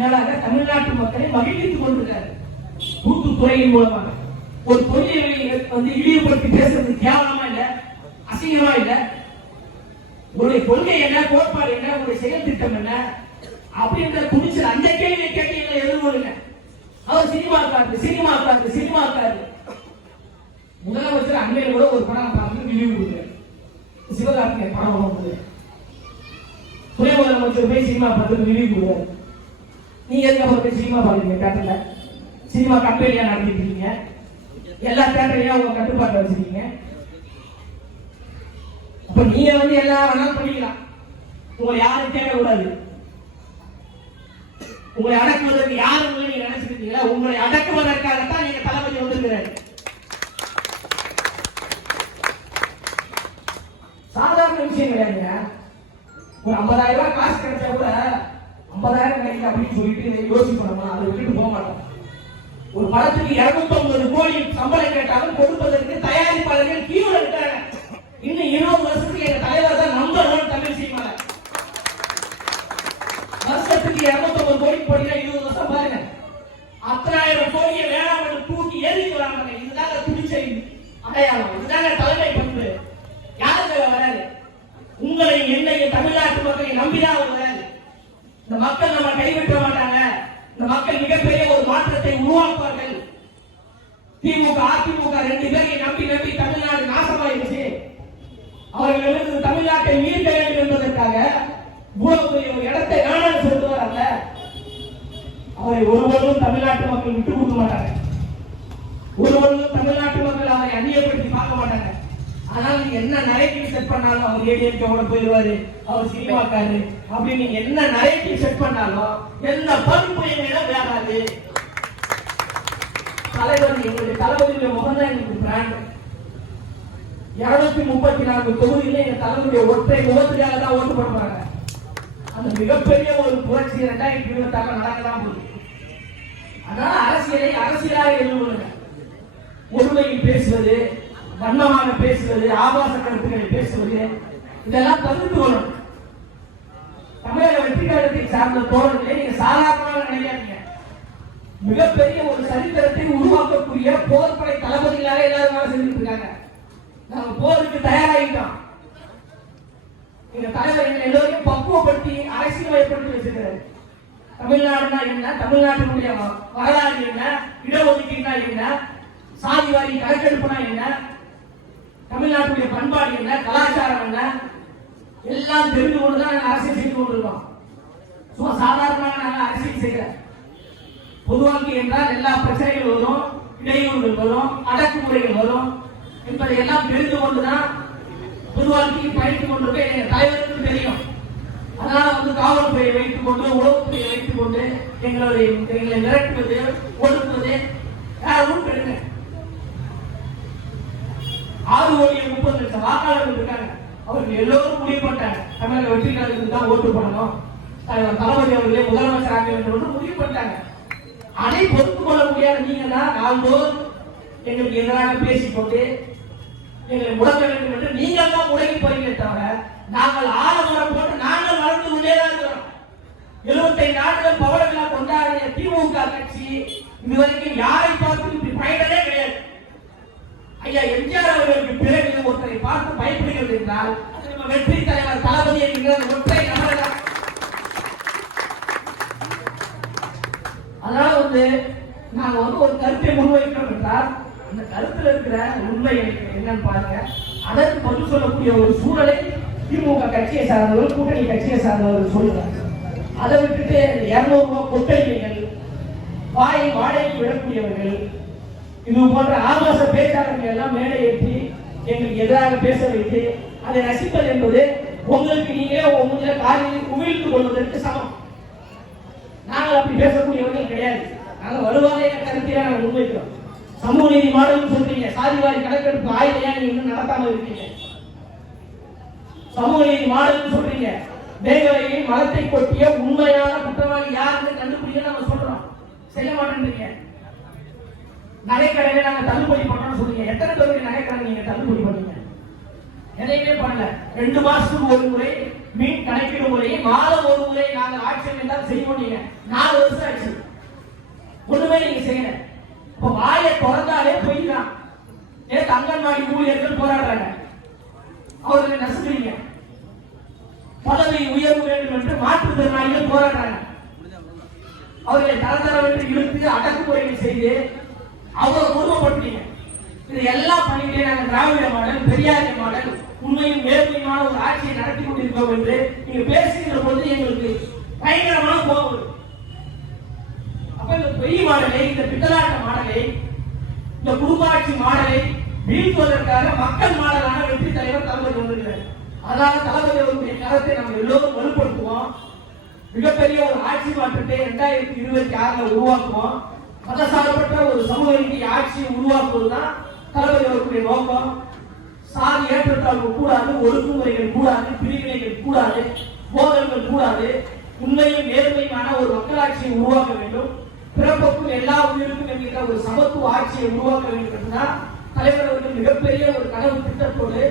மேலாக தமிழ்நாட்டு மக்களை மகிழ்வித்துக் கொண்டிருக்காரு. தூத்துத்துறையின் மூலமாக ஒரு தொழிலை இழிவுபடுத்தி பேசுறது கேவலமா இல்ல, அசிங்கமா இல்ல? உங்களுடைய கொள்கை என்ன, கோட்பாடு என்ன, உங்களுடைய செயல் திட்டம் என்ன அப்படின்ற துணிச்சல் அந்த கேள்வியை கேட்டு எங்களை எதிர்கொள்ளுங்க. அவர் சினிமாக்காரு முதலமைச்சர் அண்மையில் கூட ஒரு படம் பார்த்து ரிவ்யூ கொடுக்குறாரு. சிவகார்த்திகேயன் படம் வந்து துணை முதலமைச்சர் போய் சினிமா பார்த்து ரிவ்யூ கொடுக்குறாரு. நீங்க எதுக்கு போய் சினிமா பாக்குறீங்க? தேட்டர்ல சினிமா கம்பெனியா நடத்திட்டு இருக்கீங்க, எல்லா தேட்டரையும் உங்க கட்டுப்பாட்டை வச்சிருக்கீங்க. அப்ப நீங்க எல்லா வேணாலும் பண்ணிக்கலாம், உங்களை யாரும் தேடக்கூடாது. உங்களை அடக்குவதற்கு யாரும் நீங்க நினைச்சிருக்கீங்களா? உங்களை அடக்குவதற்காகத்தான் நீங்க தளபதி வந்திருக்கிறாரு. சாதாரண விஷயம் கிடையாதுங்க. ஒரு 50,000 ரூபாய் காசு கிடைச்சா கூட 50,000 கிடைக்கும் அப்படின்னு சொல்லிட்டு யோசிக்கணுமா? அதை விட்டுட்டு போக மாட்டோம். ஒரு படத்துக்கு 250 கோடி சம்பளம் கேட்டாலும் கொடுப்பதற்கு தயாரிப்பாளர்கள் கீழே இருக்காங்க. இன்னும் 20 வருஷத்துக்கு எங்க தலைவர் தான் நம்பர் 1 தமிழ் சினிமால. வருஷத்துக்கு 250 கோடி போட்டீங்கன்னா 20 வருஷம் பாருங்க, 10,000 கோடியை வேளாண் தூக்கி ஏறிட்டு வராங்க. இதுதாங்க துணிச்சல் அடையாளம், இதுதாங்க தலைமை பண்பு. யாருக்கு வராது? உங்களை என்னையும் தமிழ்நாட்டு மக்களை நம்பிதான் வராது. இந்த மக்கள் நம்ம கைவிட்ட மாட்டாங்க. இந்த மக்கள் மிகப்பெரிய ஒரு மாற்றத்தை உருவாக்குவார்கள். திமுக அதிமுக 2 பேரை நம்பி தமிழ்நாடு நாசமாயிருச்சு. அவர்கள் தமிழ்நாட்டை மீட்க வேண்டும் என்பதற்காக ஒரு இடத்தை நாடாளு சொல்லுவார் அல்ல, அவரை ஒருவரும் தமிழ்நாட்டு மக்கள் விட்டு கொடுக்க மாட்டாங்க. ஒருவரும் தமிழ்நாட்டு மக்கள் அவரை அந்நியப்படுத்தி பார்க்க மாட்டாங்க. ஆனால் நீங்க என்ன நரேட்டிவ் செட் பண்ணாலும் அவர் ஏடிஎம்கே போயிடுவாரு, அவர் சினிமாக்காரு அப்படின்னு நீங்க என்ன நரேட்டிவ் செட் பண்ணாலும் எந்த பருப்பையும் வேறாது. தலைவர் எங்களுடைய தளபதியுடைய முகம் தான் எங்களுக்கு பிராண்ட். 234 தொகுதியில எங்க தலைவருடைய ஒற்றை முகத்துக்காக தான் ஓட்டு போட போறாங்க. அந்த மிகப்பெரிய ஒரு புரட்சி 2026 நடக்கதான் போகுது. அதனால அரசியலாக எதிர்கொள்ளுங்க. ஒருமையில் பேசுவது, வண்ணமாக பேசுவது, ஆபாச கருத்துக்களை பேசுவது, இதெல்லாம் தவிர்த்து கொள்ளணும். தமிழக வெற்றி கழகத்தை சார்ந்த தோழர்களே, நீங்க சாதாரணமாக நினைக்காதீங்க. மிகப்பெரிய ஒரு சரித்திரத்தை உருவாக்கக்கூடிய போர்படை தளபதிகளாக எல்லாரும் வேலை செஞ்சுட்டு இருக்காங்க. நாங்க போருக்கு தயாராகிட்டோம். எங்க தலைவர் எங்க எல்லோரையும் பக்குவப்படுத்தி அரசியல்வயப்படுத்தி வச்சிருக்கிறார். தமிழ்நாடுனா என்ன, தமிழ்நாட்டினுடைய வரலாறு என்ன, இடஒதுக்கீடுனா என்ன, சாதிவாரி கணக்கெடுப்புனா என்ன, தமிழ்நாட்டுடைய பண்பாடு என்ன, கலாச்சாரம் என்ன, எல்லாம் தெரிந்து கொண்டுதான் நாங்கள் அரசியல் செய்து கொண்டிருக்கோம். சும்மா சாதாரணமாக நாங்கள் அரசியல் செய்யல. பொதுவாக்கி என்றால் எல்லா பிரச்சனைகள் வரும், இடையூறுகள் வரும், அடக்குமுறைகள் வரும் என்பதை எல்லாம் தெரிந்து கொண்டுதான் பொதுவாக்கி பயணித்துக் கொண்டிருக்க எங்க தலைவருக்கு தெரியும். அதனால காவல்துறையை வைத்துக் கொண்டு, உளவுத்துறையை வைத்துக் கொண்டு எங்களை மிரட்டுவது, ஒடுக்குவது யாரும் கிடையாது. 6,30,00,000 வாக்காளர்கள் இருக்காங்க. அவர்கள் எல்லோரும் முடிவு பண்ணிட்டாங்க, தமிழக வெற்றி கழகத்துக்கு தான் ஓட்டு போடணும், தளபதி அவர்களே முதலமைச்சர் ஆக வேண்டும் என்று முடிவு பண்ணிட்டாங்க. அதை பொறுத்துக் கொள்ள முடியாத நீங்க தான் நாள்தோறும் எங்களுக்கு எதிராக பேசிக்கொண்டு எங்களை முடக்க வேண்டும் என்று நீங்கள் தான் முடங்கி போறீங்களே தவிர, நாங்கள் ஆலமரம் போட்டு நாங்கள் வளர்ந்து கொண்டேதான் இருக்கிறோம். 75 நாட்கள் பவள விழா கொண்டாடிய திமுக கட்சி இதுவரைக்கும் யாரை பார்த்து இப்படி பயனே கிடையாது. ஐயா எம்ஜிஆர் அவர்களுக்கு பிறகு ஒருத்தரை பார்த்து பயப்படுகிறது என்றால் அது நம்ம வெற்றி தலைவர் தளபதி என்கிற ஒற்றை நபர். அதனால நாங்க ஒரு கருத்தை முன்வைக்கிறோம் என்றால் அந்த கருத்துல இருக்கிற உண்மை என்னன்னு பாருங்க. அதற்கு பதில் சொல்லக்கூடிய ஒரு சூழலை திமுக கட்சியை சார்ந்தவர்கள், கூட்டணி கட்சியை சார்ந்தவர்கள் சொல்லுறாங்க. அதை விட்டுட்டு 200 ரூபாய் கொட்டடிகள், வாடகைக்கு விடக்கூடியவர்கள், இது போன்ற ஆபாச பேச்சாளர்கள் எல்லாம் மேடை ஏற்றி எங்களுக்கு எதிராக பேச வைத்து அதை ரசிப்பது என்பது உங்களுக்கு நீங்களே உங்களை காலையில் குவிழ்ந்து கொள்வதற்கு சமம். நாங்கள் அப்படி பேசக்கூடியவர்கள் கிடையாது. நாங்கள் வருவாதே கருத்தையா நாங்கள் முன்வைக்கிறோம். சமூக நீதி மாடல் சொல்றீங்க, சாதிவாரி கணக்கெடுப்பு ஆய்வையா நீங்க இன்னும் நடத்தாம இருக்கீங்க. சமூக நீதி மாடல் சொல்றீங்க, மேகலையை மலத்தை கொட்டிய உண்மையான குற்றவாளி யாருன்னு கண்டுபிடிக்க நம்ம சொல்றோம், செய்ய மாட்டேன்றீங்க. நகைக்கடையில நாங்க தள்ளுபடி பண்றோம்னு சொல்றீங்க. எத்தனை பேருக்கு நகைக்கடை நீங்க தள்ளுபடி பண்ணீங்க? எதையுமே பண்ணல. 2 மாசத்துக்கு ஒரு முறை மீன் கணக்கீடு முறையை மாதம் ஒரு முறை நாங்கள் ஆட்சி அமைந்தால் செய்வோம். நீங்க 4 வருஷம் ஆச்சு, ஒண்ணுமே நீங்க செய்யல. இப்ப வாயை திறந்தாலே போய்தான். நேற்று அங்கன்வாடி ஊழியர்கள் போராடுறாங்க, அவர்களை நசுக்கிறீங்க. பதவி உயர்வு வேண்டும் என்று மாற்றுத்திறனாளிகள் போராடுறாங்க, அவர்களை தரதரவென்று இழுத்து அடக்குமுறைகள் செய்து அவரை உருவப்படுத்தீங்க. இது எல்லாம் பண்ணிட்டு நாங்கள் திராவிட மாடல், பெரியாரிய மாடல், உண்மையும் நேர்மையான ஒரு ஆட்சியை நடத்தி கொண்டிருக்கோம் என்று நீங்க பேசுகின்ற பொழுது எங்களுக்கு பயங்கரமான கோபம். அப்ப இந்த பெரிய மாடலை, இந்த பித்தலாட்ட மாடலை, இந்த குடும்பாட்சி மாடலை வீழ்த்துவதற்காக மக்கள் மாடலான வெற்றி தலைவர் தளபதி வந்திருக்கிறார். அதனால தளபதி அவருடைய கருத்தை நம்ம எல்லோரும் வலுப்படுத்துவோம். மிகப்பெரிய ஒரு ஆட்சி மாற்றத்தை 2026 உருவாக்குவோம். மதசார்பற்ற ஒரு சமூக நீதி ஆட்சியை உருவாக்குவதுதான் தளபதி அவர்களுடைய நோக்கம். சாதி ஏற்றத்தாழ்வு கூடாது, ஒடுக்குமுறைகள் கூடாது, பிரிவினைகள் கூடாது, மோதல்கள் கூடாது. உண்மையும் நேர்மையான ஒரு மக்களாட்சியை உருவாக்க வேண்டும். பிறப்புக்கும் எல்லா உயிருக்கும் என்கிற ஒரு சமத்துவ ஆட்சியை உருவாக்க வேண்டும் என்றுதான் தலைவர் அவர்கள் மிகப்பெரிய ஒரு கனவு திட்டத்தோடு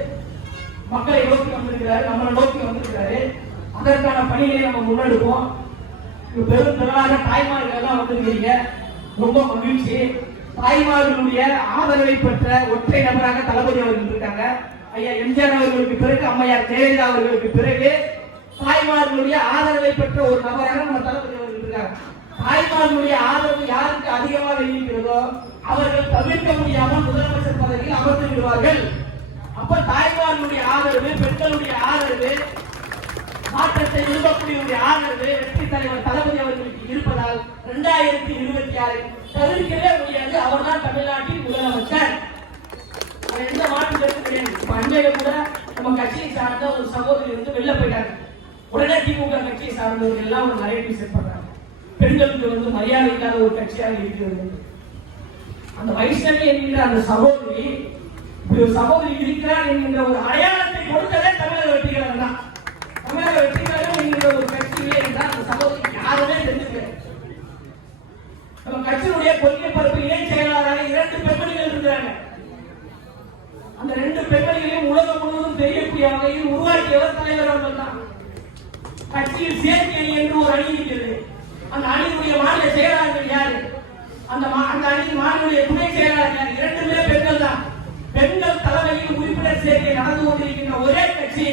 மக்களை நோக்கி வந்திருக்கிறாரு, நம்மளை நோக்கி வந்திருக்கிறாரு. அதற்கான பணிகளை நம்ம முன்னெடுப்போம். பெரும் திரளாக தாய்மார்கள் எல்லாம் வந்திருக்கிறீங்க, ரொம்ப மகிழ்ச்சி. தாய்மார்களுடைய ஆதரவை பெற்ற ஒற்றை நபராக தளபதி அவர்கள் இருக்காங்க. ஐயா எம்ஜிஆர் அவர்களுக்கு பிறகு அம்மையார் ஜெயலலிதா அவர்களுக்கு பிறகு தாய்மார்களுடைய ஆதரவை பெற்ற ஒரு நபராக நம்ம தளபதி அவர்கள் இருக்காங்க. தாய்மார்களுடைய ஆதரவு யாருக்கு அதிகமாக இருக்கிறதோ அவர்கள் தவிர்க்க முடியாமல் முதலமைச்சர் பதவியில் அமர்ந்து விடுவார்கள். அப்ப தாய்மார்களுடைய ஆதரவு, பெண்களுடைய ஆதரவு, மாற்றத்தை விரும்பக்கூடிய ஆதரவு வெற்றி தலைவர் தளபதி அவர்களுக்கு இருப்பதால் 2026 தவிர்க்கவே முடியாது. அவர்தான் தமிழ்நாட்டின் முதலமைச்சர். எந்த மாற்று கருத்து கிடையாது. அண்மையில கூட நம்ம கட்சியை சார்ந்த ஒரு சகோதரி வந்து வெளில போயிட்டாங்க. உடனே திமுக கட்சியை சார்ந்தவர்கள் எல்லாம் ஒரு நரேட்டிவ் செட் பண்றாங்க. பெண்களுக்கு வந்து மரியாதை இல்லாத ஒரு கட்சியாக இருக்கிறது. அந்த வைஷ்ணவி என்கின்ற அந்த சகோதரி, இப்படி ஒரு சகோதரி இருக்கிறார் என்கின்ற ஒரு அடையாளத்தை கொடுத்ததே தமிழக வெற்றிகளாக தான். தமிழக வெற்றிகளாக என்கின்ற ஒரு கட்சியிலே என்றால் அந்த சகோதரி யாருமே தெரிஞ்சுக்கிறார். நம்ம கட்சியினுடைய கொள்கை பரப்பு இணை செயலாளராக 2 பெண்மணிகள் இருக்கிறாங்க. அந்த 2 பெண்மணிகளையும் உலகம் முழுவதும் தெரியக்கூடிய வகையில் உருவாக்கியவர் தலைவர் அவர்கள் தான். கட்சியில் சேர்க்கை அணி என்று ஒரு அணி இருக்கிறது. அந்த அணியுடைய மாநில செயலாளர்கள் யாரு? அந்த அணியின் மாநில துணை செயலாளர் யாரு? 2 பெண்கள் தான். பெண்கள் தலைமையில் உறுப்பினர் சேர்க்கை நடந்து கொண்டிருக்கின்ற ஒரே கட்சி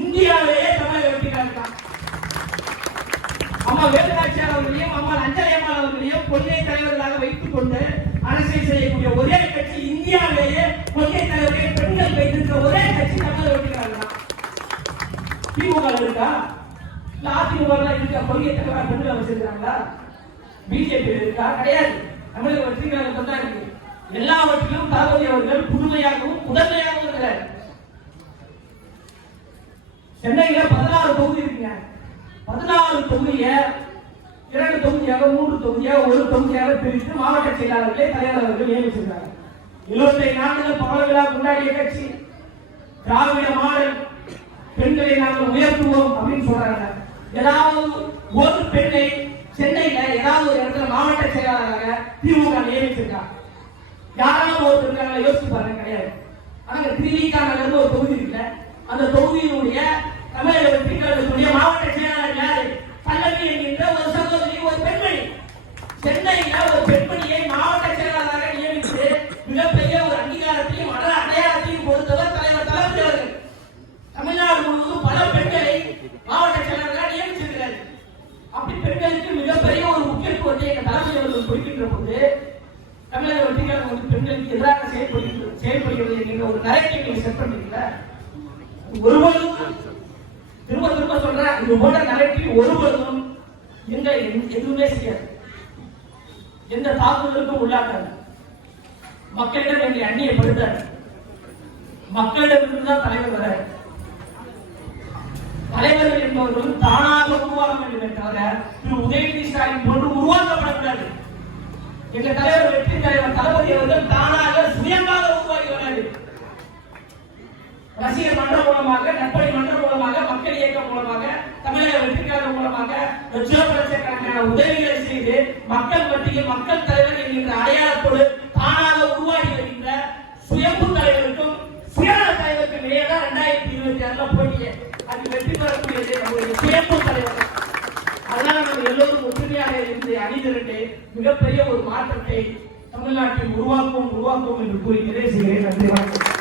இந்தியாவிலேயே தமிழக வெற்றிகளாக தான். அம்மா வேலுநாச்சியார் அவர்களையும் அம்மா அஞ்சலி அம்மா அவர்களையும் கொள்கை தலைவர்களாக வைத்துக் கொண்டு அரசியல் செய்யக்கூடிய ஒரே கட்சி இந்தியாவிலேயே கொள்கை தலைவர்களை பெண்கள் வைத்திருக்கிற ஒரே கட்சி தமிழக வெற்றிகளாக தான். திமுக இருக்கா? அதிமுக இருக்க கொள்கை தலைவராக பெண்கள் வச்சிருக்காங்களா? பிஜேபி இருக்கா? கிடையாது. தமிழக வெற்றிகளாக தான் இருக்கு. எல்லாவற்றிலும் தளபதி அவர்கள் புதுமையாகவும் முதன்மையாகவும் இருக்கிறார். சென்னையில 16 தொகுதி இருக்குங்க. 16 தொகுதிய 2 தொகுதியாக 3 தொகுதியாக 1 தொகுதியாக பிரித்து மாவட்ட செயலாளர்களை தலைவர் அவர்கள் நியமிச்சிருக்காங்க. 75 ஆண்டுகள் பவள விழா கொண்டாடிய கட்சி திராவிட மாடல், பெண்களை நாங்கள் உயர்த்துவோம் அப்படின்னு சொல்றாங்க. ஏதாவது ஒரு பெண்ணை சென்னையில ஏதாவது ஒரு இடத்துல மாவட்ட செயலாளராக திமுக நியமிச்சிருக்காங்க. யாராவது ஒரு இருக்காங்க யோசிச்சு பாருங்க, கிடையாது. ஆனா திமுக நகர்ந்து ஒரு தொகுதி இருக்குல்ல, அந்த தொகுதியினுடைய தமிழக வெற்றிகளுடைய மாவட்ட செயலாளர் யாரு? பல்லவி என்கின்ற ஒரு சகோதரி, ஒரு பெண்மணி. சென்னையில ஒரு பெண்மணியை மாவட்ட செயலாளராக நியமித்து மிகப்பெரிய ஒரு அங்கீகாரத்தையும் அடையாளத்தையும் கொடுத்தவர் தலைவர் தளபதி அவர்கள். தமிழ்நாடு முழுவதும் பல பெண்களை மாவட்ட செயலாளராக நியமிச்சிருக்கிறார். அப்படி பெண்களுக்கு மிகப்பெரிய ஒரு முக்கியத்துவத்தை எங்க தளபதி அவர்கள் கொடுக்கின்ற போது தமிழக வெற்றிகள் வந்து பெண்களுக்கு எதிராக செயல்படுகிறது என்கிற ஒரு நரேட்டிவ் நீங்க செட் பண்ணீங்களா? ஒருவரும் திரும்ப திரும்ப சொல்ற இது போன்ற நரேட்டிவ் ஒருவரும் எதுவுமே செய்யாது, எந்த தாக்குதலுக்கும் உள்ளாக்காது. மக்களிடம் எங்களை அந்நியப்படுத்தாரு. மக்களிடமிருந்து தான் தலைவர் வர. தலைவர்கள் என்பவர்கள் தானாக உருவாக வேண்டும் தவிர திரு உதயநிதி ஸ்டாலின் போன்று உருவாக்கப்படக்கூடாது. எங்க தலைவர் வெற்றி தலைவர் தளபதி அவர்கள் தானாக சுயமாக உருவாகி வராது. ரசிகர் மன்றம் மூலமாக, நற்பணி மன்றம் மூலமாக, மக்கள் இயக்கம் மூலமாக, தமிழக வெற்றிக்காரர் மூலமாக லட்சக்கணக்கான உதவிகளை செய்து மக்கள் மத்தியில் மக்கள் தலைவர் என்கின்ற அடையாளத்தோடு தானாக உருவாகி வருகின்ற சுயம்பு தலைவருக்கும் சுயநல தலைவருக்கும் இடையே தான் 2026 போட்டியே. அது வெற்றி பெற வரப்போகிறது நம்முடைய சிறப்பு தலைவர். அதனால நம்ம எல்லோரும் ஒற்றுமையாக இருந்து அணிதிரண்டு மிகப்பெரிய ஒரு மாற்றத்தை தமிழ்நாட்டில் உருவாக்குவோம் என்று கூறி நிறைவு செய்கிறேன். நன்றி.